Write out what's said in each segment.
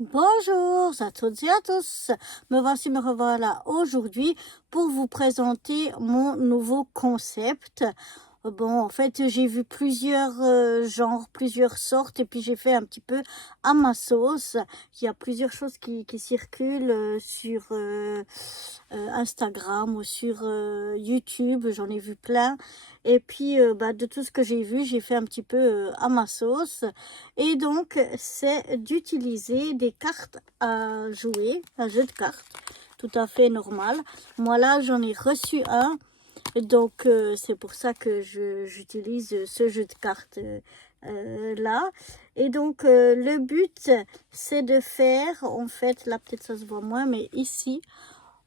Bonjour à toutes et à tous, me revoilà aujourd'hui pour vous présenter mon nouveau concept. Bon, en fait, j'ai vu plusieurs genres, plusieurs sortes, et puis j'ai fait un petit peu à ma sauce. Il y a plusieurs choses qui circulent sur Instagram ou sur YouTube, j'en ai vu plein. Et puis, de tout ce que j'ai vu, j'ai fait un petit peu à ma sauce. Et donc, c'est d'utiliser des cartes à jouer, un jeu de cartes, tout à fait normal. Moi, là, j'en ai reçu un. Donc, c'est pour ça que j'utilise ce jeu de cartes là. Et donc, le but, c'est de faire, en fait, là, peut-être ça se voit moins, mais ici,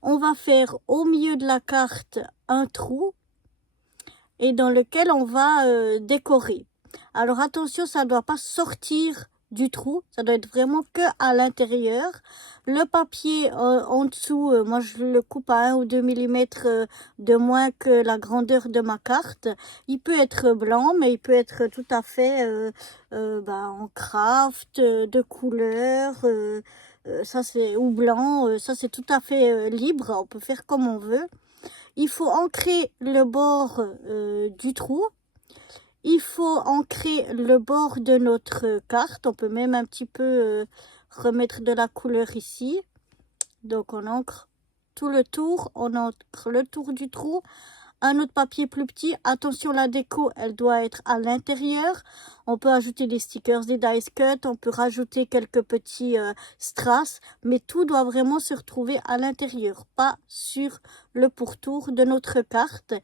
on va faire au milieu de la carte un trou et dans lequel on va décorer. Alors attention, ça ne doit pas sortir du trou, ça doit être vraiment que à l'intérieur. Le papier en dessous, moi je le coupe à 1 ou 2 millimètres de moins que la grandeur de ma carte. Il peut être blanc, mais il peut être tout à fait en craft, de couleur, ça c'est ou blanc, ça c'est tout à fait libre, on peut faire comme on veut. Il faut ancrer le bord du trou. Il faut ancrer le bord de notre carte. On peut même un petit peu remettre de la couleur ici. Donc on ancre tout le tour. On ancre le tour du trou. Un autre papier plus petit. Attention, la déco, elle doit être à l'intérieur. On peut ajouter des stickers, des dice cuts. On peut rajouter quelques petits strass. Mais tout doit vraiment se retrouver à l'intérieur, pas sur le pourtour de notre carte.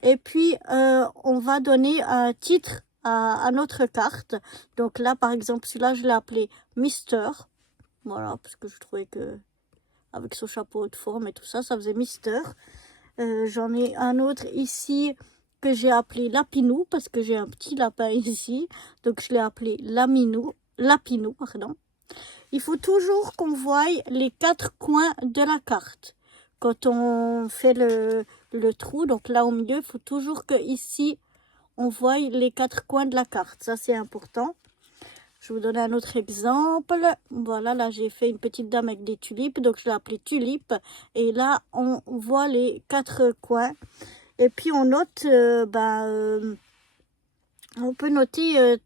Et puis, on va donner un titre à notre carte. Donc là, par exemple, celui-là, je l'ai appelé Mister. Voilà, parce que je trouvais que avec son chapeau de forme et tout ça, ça faisait Mister. J'en ai un autre ici que j'ai appelé Lapinou parce que j'ai un petit lapin ici. Donc je l'ai appelé Lapinou, pardon. Il faut toujours qu'on voie les 4 coins de la carte. Quand on fait le trou, donc là au milieu, il faut toujours que ici on voie les 4 coins de la carte. Ça c'est important. Je vais vous donner un autre exemple. Voilà, là j'ai fait une petite dame avec des tulipes, donc je l'ai appelée tulipe. Et là, on voit les 4 coins. Et puis on note, on peut noter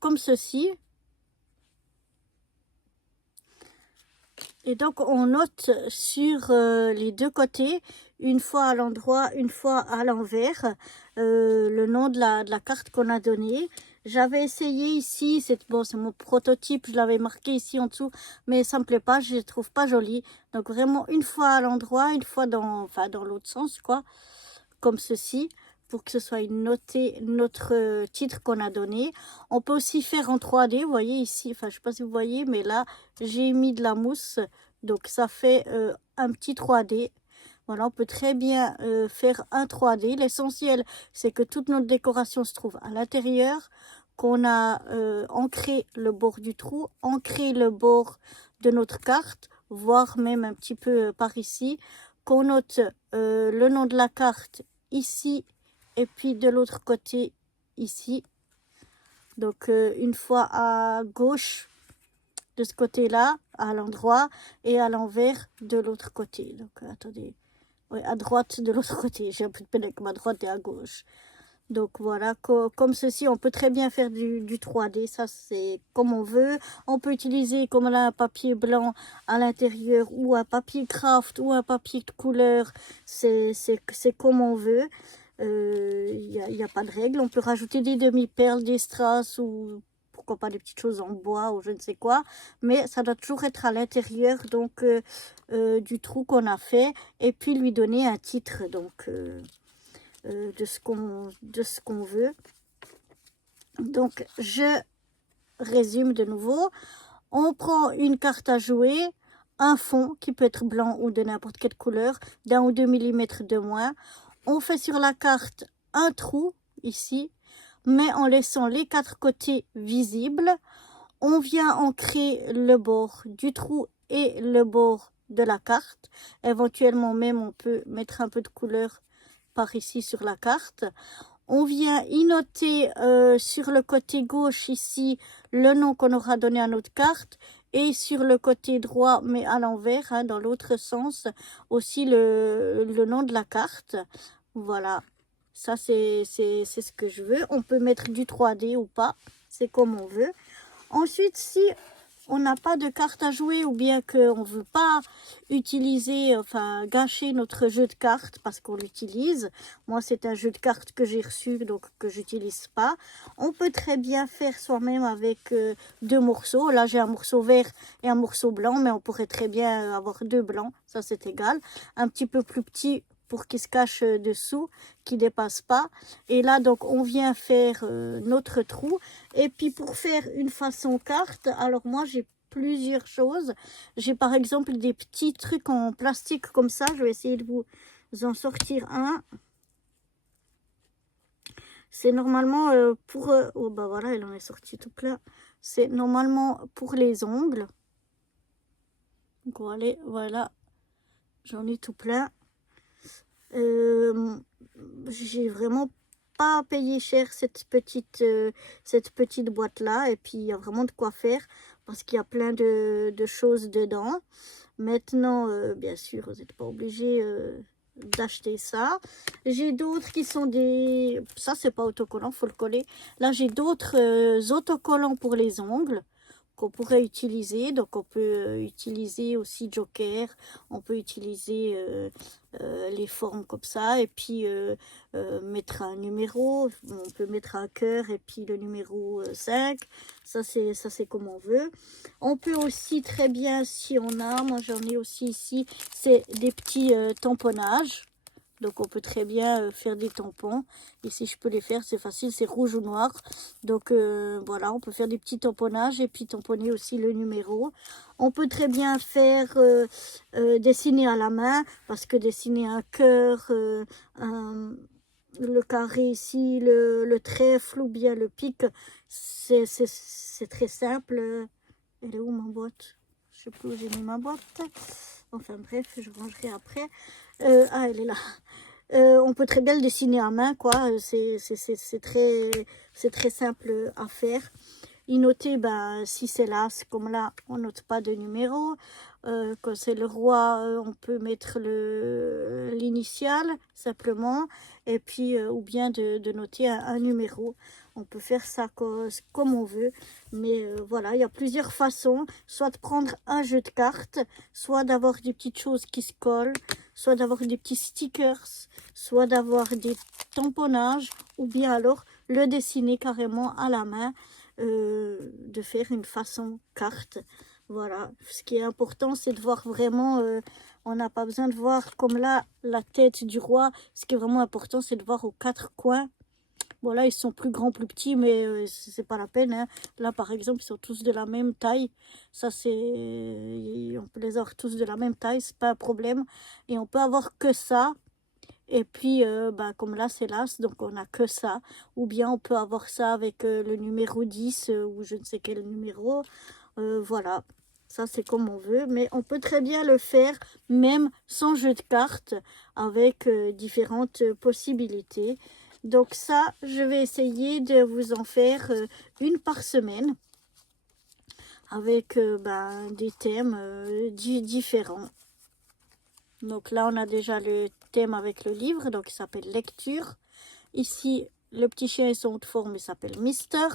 comme ceci. Et donc on note sur les deux côtés, une fois à l'endroit, une fois à l'envers, le nom de la carte qu'on a donnée. J'avais essayé ici, c'est mon prototype, je l'avais marqué ici en dessous, mais ça me plaît pas, je ne trouve pas joli. Donc vraiment une fois à l'endroit, une fois dans l'autre sens, quoi, comme ceci, pour que ce soit noté notre titre qu'on a donné. On peut aussi faire en 3D, vous voyez ici, je ne sais pas si vous voyez, mais là, j'ai mis de la mousse, donc ça fait un petit 3D. Voilà, on peut très bien faire un 3D. L'essentiel, c'est que toute notre décoration se trouve à l'intérieur, qu'on a ancré le bord du trou, ancré le bord de notre carte, voire même un petit peu par ici, qu'on note le nom de la carte ici et puis de l'autre côté ici. Donc une fois à gauche de ce côté-là, à l'endroit, et à l'envers de l'autre côté. Donc attendez. Oui, à droite de l'autre côté. J'ai un peu de peine avec ma droite et à gauche. Donc voilà, comme ceci, on peut très bien faire du 3D. Ça, c'est comme on veut. On peut utiliser comme là un papier blanc à l'intérieur ou un papier craft ou un papier de couleur. C'est comme on veut. Il y a pas de règle. On peut rajouter des demi-perles, des strass ou pourquoi pas des petites choses en bois ou je ne sais quoi. Mais ça doit toujours être à l'intérieur donc du trou qu'on a fait et puis lui donner un titre donc de ce qu'on veut. Donc je résume de nouveau. On prend une carte à jouer, un fond qui peut être blanc ou de n'importe quelle couleur, d'1 ou 2 millimètres de moins. On fait sur la carte un trou ici, mais en laissant les 4 côtés visibles. On vient ancrer le bord du trou et le bord de la carte. Éventuellement même, on peut mettre un peu de couleur par ici sur la carte. On vient y noter sur le côté gauche ici le nom qu'on aura donné à notre carte et sur le côté droit, mais à l'envers, hein, dans l'autre sens, aussi le nom de la carte. Voilà, ça c'est ce que je veux. On peut mettre du 3D ou pas, c'est comme on veut. Ensuite, si on n'a pas de carte à jouer ou bien qu'on ne veut pas utiliser, enfin gâcher notre jeu de cartes parce qu'on l'utilise. Moi, c'est un jeu de cartes que j'ai reçu, donc que j'utilise pas. On peut très bien faire soi-même avec deux morceaux. Là, j'ai un morceau vert et un morceau blanc, mais on pourrait très bien avoir deux blancs, ça c'est égal. Un petit peu plus petit pour qu'il se cache dessous, qui dépasse pas. Et là, donc, on vient faire notre trou. Et puis, pour faire une façon carte, alors moi, j'ai plusieurs choses. J'ai par exemple des petits trucs en plastique comme ça. Je vais essayer de vous en sortir un. C'est normalement pour... oh, bah voilà, il en est sorti tout plein. C'est normalement pour les ongles. Donc, voilà. J'en ai tout plein. J'ai vraiment pas payé cher cette petite boîte là, et puis il y a vraiment de quoi faire parce qu'il y a plein de choses dedans. Maintenant bien sûr vous n'êtes pas obligé d'acheter ça. J'ai d'autres qui sont des... ça c'est pas autocollant, faut le coller. Là j'ai d'autres autocollants pour les ongles qu'on pourrait utiliser. Donc on peut utiliser aussi Joker, on peut utiliser les formes comme ça, et puis mettre un numéro, on peut mettre un cœur et puis le numéro 5, ça c'est comme on veut. On peut aussi très bien, si on a, moi j'en ai aussi ici, c'est des petits tamponnages. Donc on peut très bien faire des tampons. Ici je peux les faire, c'est facile, c'est rouge ou noir. Donc voilà, on peut faire des petits tamponnages et puis tamponner aussi le numéro. On peut très bien faire dessiner à la main, parce que dessiner un cœur, le carré ici, le trèfle ou bien le pic, c'est très simple. Elle est où ma boîte? Je sais plus où j'ai mis ma boîte. Enfin bref, je rangerai après. Ah, elle est là. On peut très bien le dessiner à main, quoi. C'est très simple à faire. Y noter, ben, si c'est l'as, comme là, on note pas de numéro. Quand c'est le roi, on peut mettre l'initiale, simplement. Et puis, ou bien de noter un numéro. On peut faire ça comme on veut. Mais voilà, il y a plusieurs façons. Soit de prendre un jeu de cartes, soit d'avoir des petites choses qui se collent, soit d'avoir des petits stickers, soit d'avoir des tamponnages, ou bien alors le dessiner carrément à la main, de faire une façon carte. Voilà, ce qui est important, c'est de voir vraiment, on n'a pas besoin de voir comme là la tête du roi. Ce qui est vraiment important, c'est de voir aux quatre coins. Bon là ils sont plus grands, plus petits, mais c'est pas la peine, hein. Là par exemple ils sont tous de la même taille. Ça c'est, on peut les avoir tous de la même taille, c'est pas un problème. Et on peut avoir que ça. Et puis bah, comme là c'est l'as, donc on a que ça. Ou bien on peut avoir ça avec le numéro 10 ou je ne sais quel numéro. Voilà, ça c'est comme on veut. Mais on peut très bien le faire même sans jeu de cartes, avec différentes possibilités. Donc ça, je vais essayer de vous en faire une par semaine, avec ben, des thèmes différents. Donc là, on a déjà le thème avec le livre, donc il s'appelle lecture. Ici, le petit chien et son haute forme, il s'appelle Mister.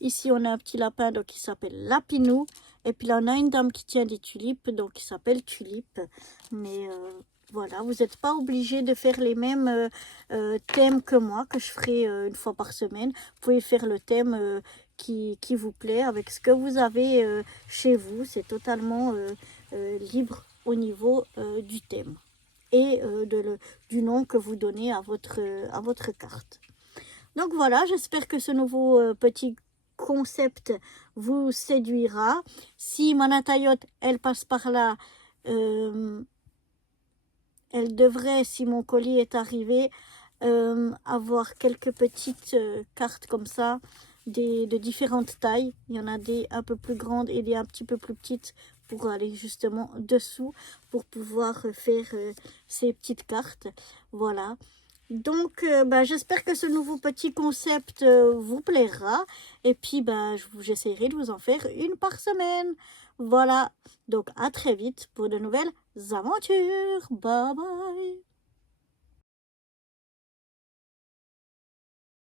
Ici, on a un petit lapin, donc il s'appelle Lapinou. Et puis là, on a une dame qui tient des tulipes, donc il s'appelle Tulipe. Mais voilà, vous n'êtes pas obligé de faire les mêmes thèmes que moi, que je ferai une fois par semaine. Vous pouvez faire le thème qui vous plaît, avec ce que vous avez chez vous. C'est totalement libre au niveau du thème et du nom que vous donnez à votre carte. Donc voilà, j'espère que ce nouveau petit concept vous séduira. Si Manatayot, elle passe par là, elle devrait, si mon colis est arrivé, avoir quelques petites cartes comme ça, de différentes tailles. Il y en a des un peu plus grandes et des un petit peu plus petites pour aller justement dessous, pour pouvoir faire ces petites cartes. Voilà. Donc, bah, j'espère que ce nouveau petit concept vous plaira. Et puis, bah, j'essaierai de vous en faire une par semaine. Voilà. Donc, à très vite pour de nouvelles aventures. Bye bye.